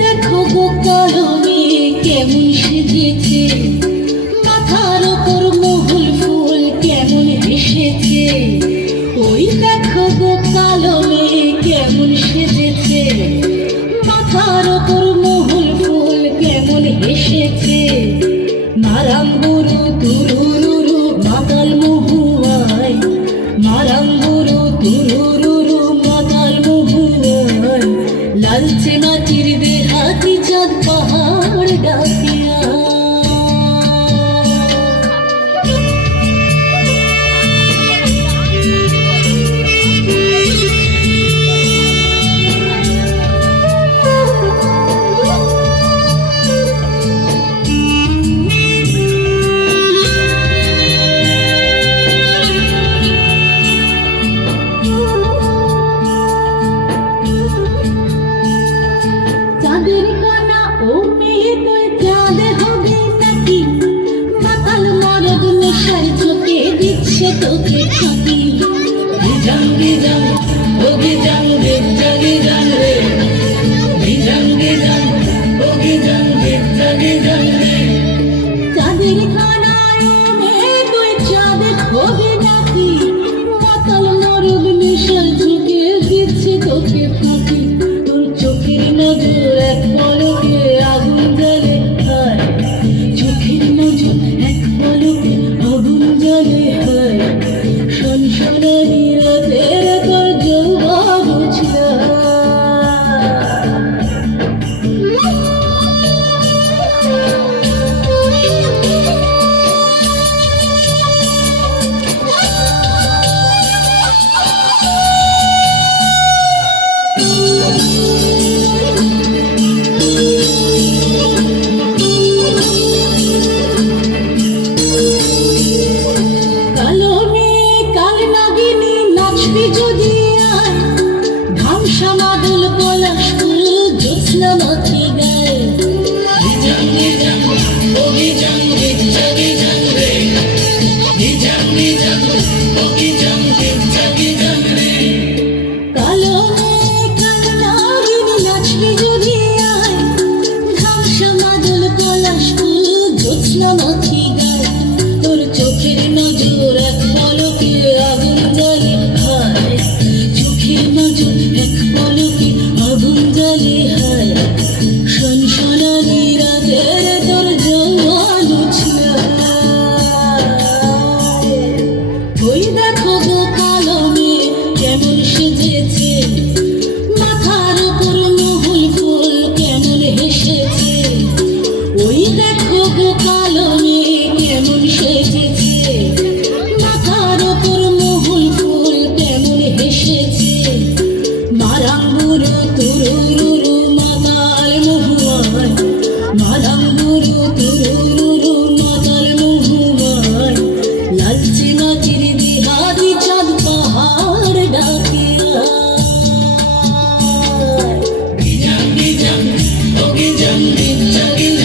দেখো গো কালো মেয়ে কেমন সেজেছে, মাথার ওপর মহুল ফুল কেমন হেসেছে। ওই দেখো গো কালো মেয়ে কেমন সেজেছে, মাথার ওপর মহুল ফুল কেমন হেসেছে। মারাঙ্গুরু তুরুরুরু মাতাল মহুয়ায়, মারাঙ্গুরু তুরুরুরু মাতাল মহুয়ায়, লালচে মাটির দেহাতি চাঁদ পাহাড় ডাকিয়া। চাঁদের কণা ও মেয়ে তুই চাঁদ হবে নাকি, মাতাল মরদ নেশার চোখে দিচ্ছে তোকে ফাঁকি। গিজাং গিজাং ও গিজাং গিজা গিজাং রে, গিজাং গিজাং ও গিজাং গিজা গিজাং রে। চাঁদের কণা ও মেয়ে তুই চাঁদ হবে নাকি, মাতাল মরদ নেশার চোখে দিচ্ছে তোকে ফাঁকি। তোর চোখের নজর এক পলকে আগুন জ্বলে হয়, চোখের নজর এক পলকে আগুন জ্বলে হয়। সনসনানি রাতের তোর যৌবন উছলা। কালো মেয়ে কাল নাগিনী নাচবি যদি আয়, ধামসা মাদল পলাশ ফুল জ্যোৎস্না মাছি গায়ে। গিজাং গিজাং ও গিজাং গিজা গিজাং রে, গিজাং গিজাং ও গিজাং গিজা গিজাং রে। কালো মেয়ে কাল নাগিনী নাচবি যদি আয়, ধামসা মাদল পলাশ ফুল জ্যোৎস্না মাছি গায়ে। তোর চোখের নজর এক পলকে আগুন জ্বলে হয়, চোখের নজর এক পলকে আগুন জ্বলে হয়। সনসনানি রাতের তোর যৌবন উছলা। ওই দেখো গো কালো মেয়ে কেমন সেজেছে, মাথার উপর মহুল ফুল কেমন হেসেছে। ওই দেখো গো কালো মেয়ে কেমন সেজেছে, মাথার ওপর মহুল ফুল কেমন হেসেছে। মারাঙ্গুরু তুরুরুরু মাতাল মহুয়ায়, মারাঙ্গুরু তুরুরুরু মাতাল মহুয়ায়, লালচে মাটির দেহাতি চাঁদ পাহাড় ডাকিয়া। গিজাং গিজাং ও গিজাং গিজা গিজাং